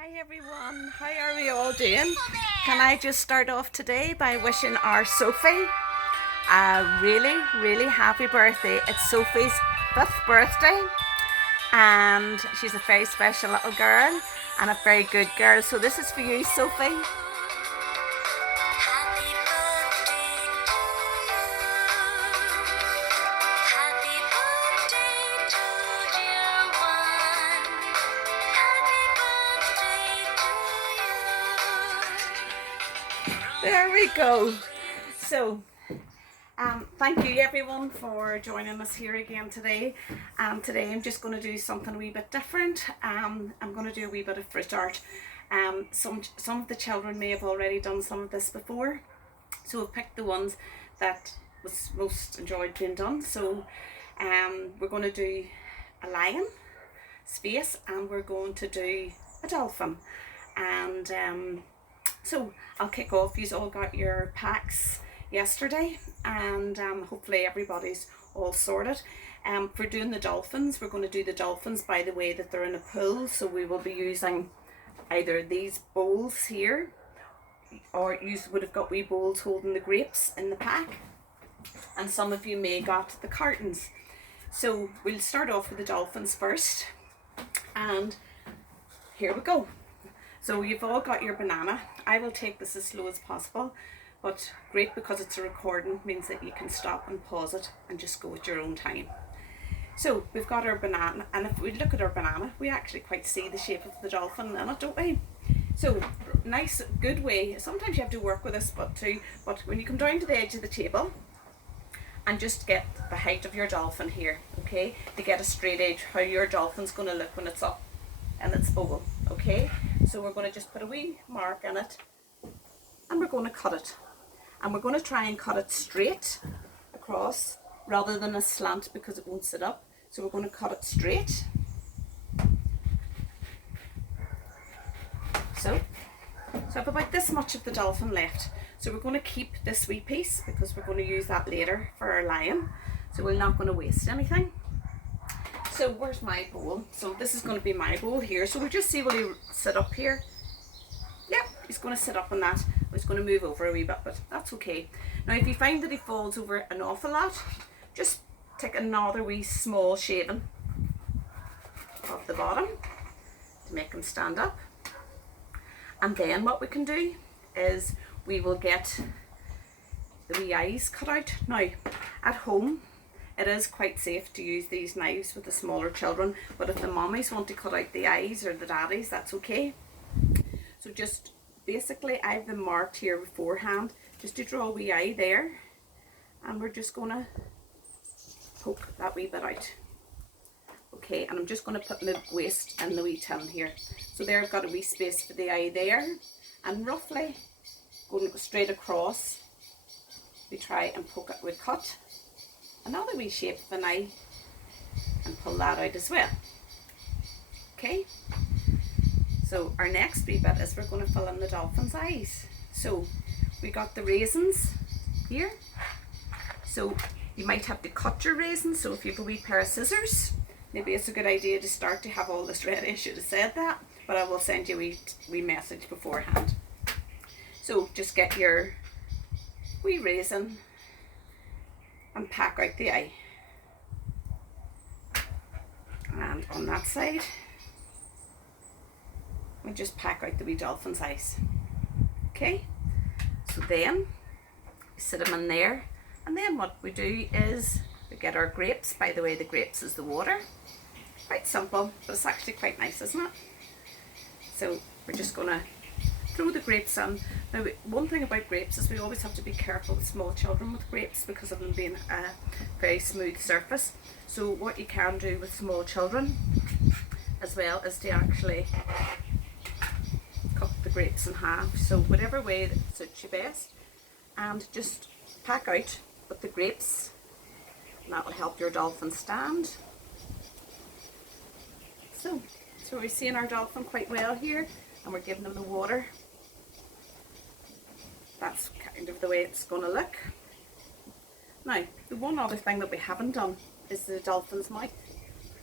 Hi everyone, how are we all doing? Can I just start off today by wishing our Sophie a really happy birthday. It's Sophie's 5th birthday and she's a very special little girl and a very good girl. So this is for you, Sophie. There we go. So, thank you everyone for joining us here again today. Today I'm just going to do something a wee bit different. I'm going to do a wee bit of fruit art. Some of the children may have already done some of this before, so I've picked the ones that was most enjoyed being done. So, we're going to do a lion space, and we're going to do a dolphin, and so I'll kick off. You've all got your packs yesterday, and hopefully everybody's all sorted. For doing the dolphins, we're going to do the dolphins by the way that they're in a pool. So we will be using either these bowls here, or you would have got wee bowls holding the grapes in the pack, and some of you may got the cartons. So we'll start off with the dolphins first, and here we go. So you've all got your banana. I will take this as slow as possible, but great because it's a recording means that you can stop and pause it and just go at your own time. So we've got our banana, and if we look at our banana, we actually quite see the shape of the dolphin in it, don't we? So nice, good way. Sometimes you have to work with this, but when you come down to the edge of the table and just get the height of your dolphin here, okay, to get a straight edge, how your dolphin's going to look when it's up in its bowl, okay? So we're going to just put a wee mark in it, and we're going to cut it, and we're going to try and cut it straight across rather than a slant because it won't sit up. So we're going to cut it straight. So I've about this much of the dolphin left. So we're going to keep this wee piece because we're going to use that later for our lion. So we're not going to waste anything. So where's my bowl? So this is going to be my bowl here. So we'll just see, will he sit up here? Yep, he's going to sit up on that. He's going to move over a wee bit, but that's okay. Now if you find that he falls over an awful lot, just take another wee small shaving off the bottom to make him stand up. And then what we can do is we will get the wee eyes cut out. Now at home, it is quite safe to use these knives with the smaller children, but if the mommies want to cut out the eyes or the daddies, that's okay. So just basically, I have them marked here beforehand, just to draw a wee eye there, and we're just going to poke that wee bit out. Okay, and I'm just going to put my waste in the wee tin here. So there I've got a wee space for the eye there, and roughly going to go straight across, we try and poke it, we cut another wee shape of an eye and pull that out as well. Okay, so our next wee bit is we're going to fill in the dolphin's eyes. So we got the raisins here, so you might have to cut your raisins. So if you have a wee pair of scissors, maybe it's a good idea to start to have all this ready. I should have said that, but I will send you a wee message beforehand. So just get your wee raisin and pack out the eye, and on that side we just pack out the wee dolphin's eyes. Okay, so then we sit them in there, and then what we do is we get our grapes. By the way, the grapes is the water. Quite simple, but it's actually quite nice, isn't it? So we're just going to throw the grapes in. Now one thing about grapes is we always have to be careful with small children with grapes because of them being a very smooth surface. So what you can do with small children as well is to actually cut the grapes in half. So whatever way that suits you best, and just pack out with the grapes, and that will help your dolphin stand. So we're seeing our dolphin quite well here, and we're giving him the water. That's kind of the way it's going to look. Now, the one other thing that we haven't done is the dolphin's mouth,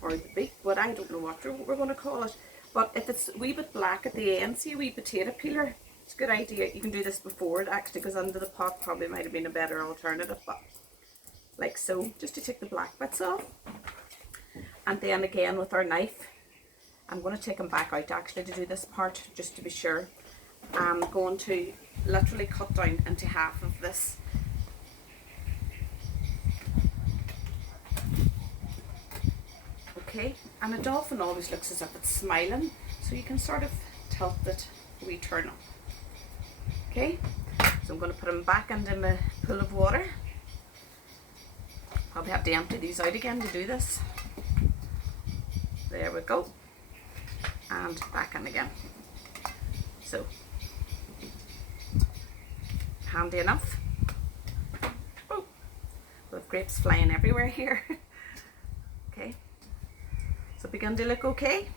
or the beak, but I don't know what we're going to call it. But if it's a wee bit black at the end, see a wee potato peeler, it's a good idea. You can do this before it actually goes under the pot. Probably might have been a better alternative, but like so, just to take the black bits off. And then again with our knife, I'm going to take them back out actually to do this part, just to be sure. I'm going to literally cut down into half of this. Okay, and a dolphin always looks as if it's smiling, so you can sort of tilt it a wee turn up. Okay, so I'm going to put them back into my pool of water. Probably have to empty these out again to do this. There we go. And back in again. So, handy enough. Oh, we have grapes flying everywhere here. Okay, so begin to look okay.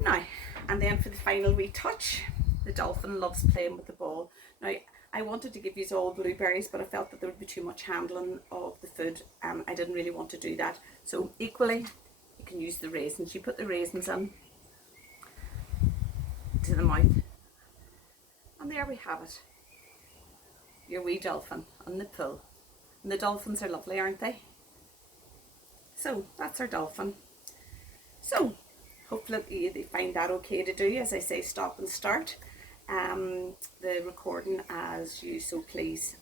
Now, and then for the final wee touch, the dolphin loves playing with the ball. Now, I wanted to give you all blueberries, but I felt that there would be too much handling of the food, and I didn't really want to do that. So equally, you can use the raisins. You put the raisins in to the mouth, and there we have it. Your wee dolphin on the pool. And the dolphins are lovely, aren't they? So that's our dolphin. So hopefully you find that okay to do. As I say, stop and start the recording as you so please.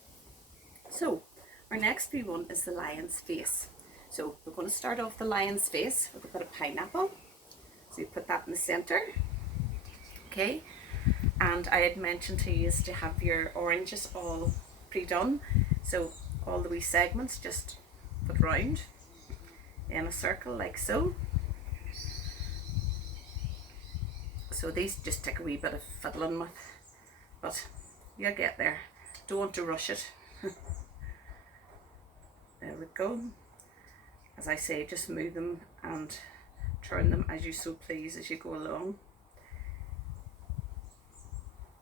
So our next wee one is the lion's face. So we're going to start off the lion's face with a bit of pineapple. So you put that in the centre. Okay, and I had mentioned to you is to have your oranges all pre-done. So all the wee segments just put round in a circle like so. So these just take a wee bit of fiddling with, but you'll get there. Don't want to rush it. There we go. As I say, just move them and turn them as you so please as you go along.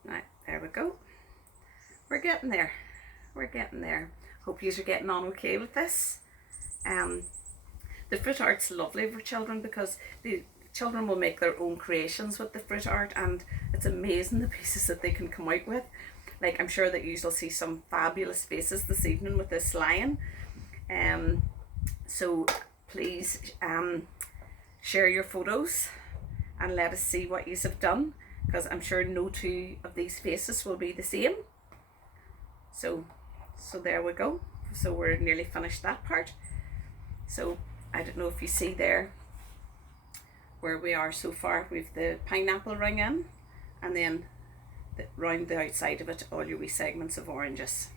Right, there we go. We're getting there. We're getting there. Hope you are getting on okay with this. The fruit art's lovely for children because the children will make their own creations with the fruit art, and it's amazing the pieces that they can come out with. Like, I'm sure that you'll see some fabulous faces this evening with this lion. So please share your photos and let us see what you have done, because I'm sure no two of these faces will be the same. So there we go. So we're nearly finished that part. So I don't know if you see there where we are so far. We've the pineapple ring in, and then round the outside of it all your wee segments of oranges.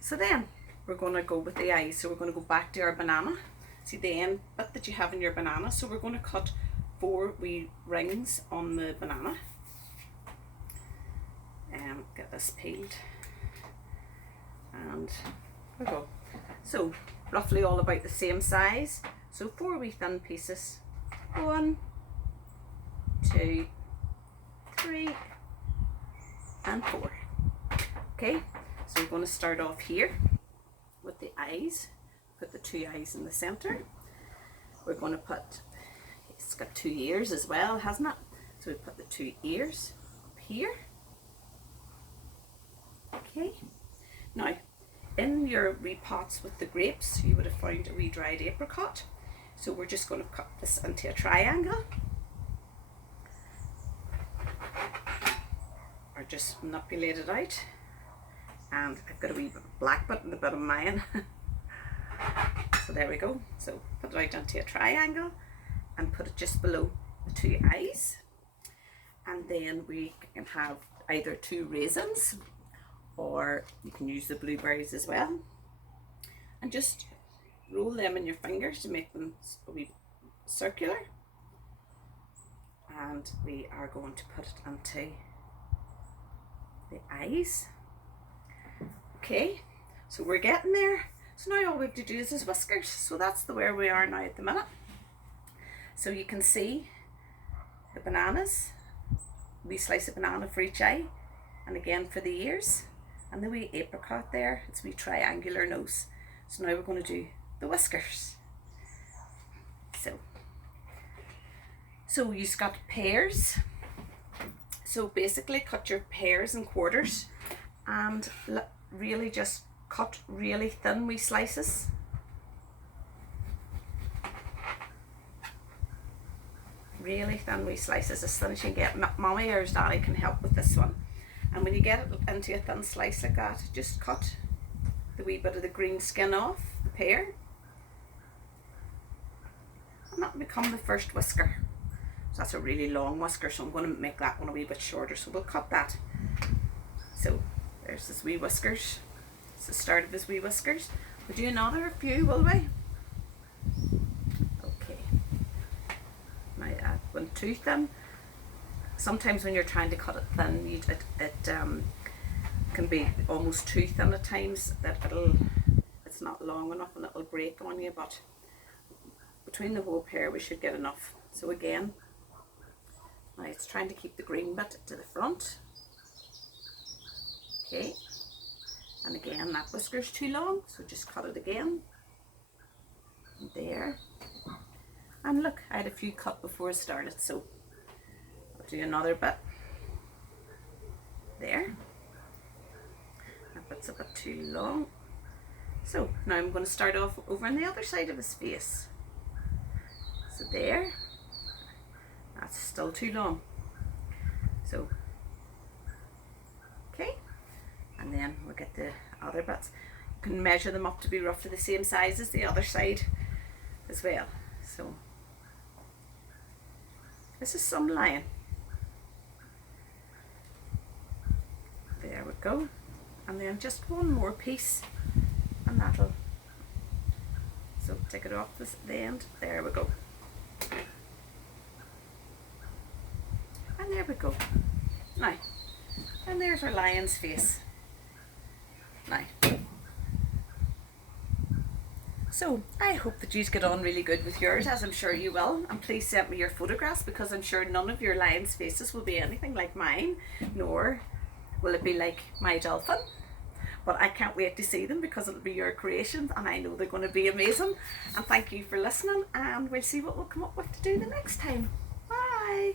So then we're going to go with the eyes. So we're going to go back to our banana. See the end bit that you have in your banana. So we're going to cut 4 wee rings on the banana. Get this peeled. And there we go. So roughly all about the same size. So 4 wee thin pieces. 1, 2, 3, and 4. Okay, so we're going to start off here with the eyes. Put the 2 eyes in the center. We're going to put, it's got 2 ears as well, hasn't it? So we put the 2 ears up here. Okay, now in your wee pots with the grapes, you would have found a wee dried apricot. So we're just going to cut this into a triangle, or just manipulate it out. And I've got a wee bit of black bit and a bit of mine. So there we go. So put it out into a triangle and put it just below the 2 eyes. And then we can have either 2 raisins, or you can use the blueberries as well. And just roll them in your fingers to make them a wee circular. And we are going to put it into the eyes. Okay, so we're getting there. So now all we have to do is his whiskers. So that's the where we are now at the minute. So you can see the bananas, wee slice of banana for each eye, and again for the ears, and the wee apricot there, it's a wee triangular nose. So now we're going to do the whiskers. So So you've got pears. So basically cut your pears in quarters and really just cut really thin wee slices. Really thin wee slices, as thin as you can get. Mommy or Daddy can help with this one. And when you get it into a thin slice like that, just cut the wee bit of the green skin off the pear. And that will become the first whisker. So that's a really long whisker, so I'm going to make that one a wee bit shorter, so we'll cut that. So there's his wee whiskers. It's the start of his wee whiskers. We'll do another few, will we? Okay. Now that one too thin. Sometimes when you're trying to cut it thin, it can be almost too thin at times, that it's not long enough and it'll break on you, but between the whole pear we should get enough. So again, now it's trying to keep the green bit to the front. Okay, and again that whisker's too long, so just cut it again. And there. And look, I had a few cut before I started, so I'll do another bit. There. That bit's a bit too long. So now I'm going to start off over on the other side of his face. So there. That's still too long. So, okay. And then we'll get the other bits. You can measure them up to be roughly the same size as the other side as well. So, this is some lion. There we go. And then just one more piece and that'll, so take it off the end. There we go. And there we go. Now, and there's our lion's face. Now, so I hope that you get on really good with yours, as I'm sure you will, and please send me your photographs, because I'm sure none of your lions' faces will be anything like mine, nor will it be like my dolphin. But I can't wait to see them, because it'll be your creations and I know they're going to be amazing. And thank you for listening, and we'll see what we'll come up with to do the next time. Bye.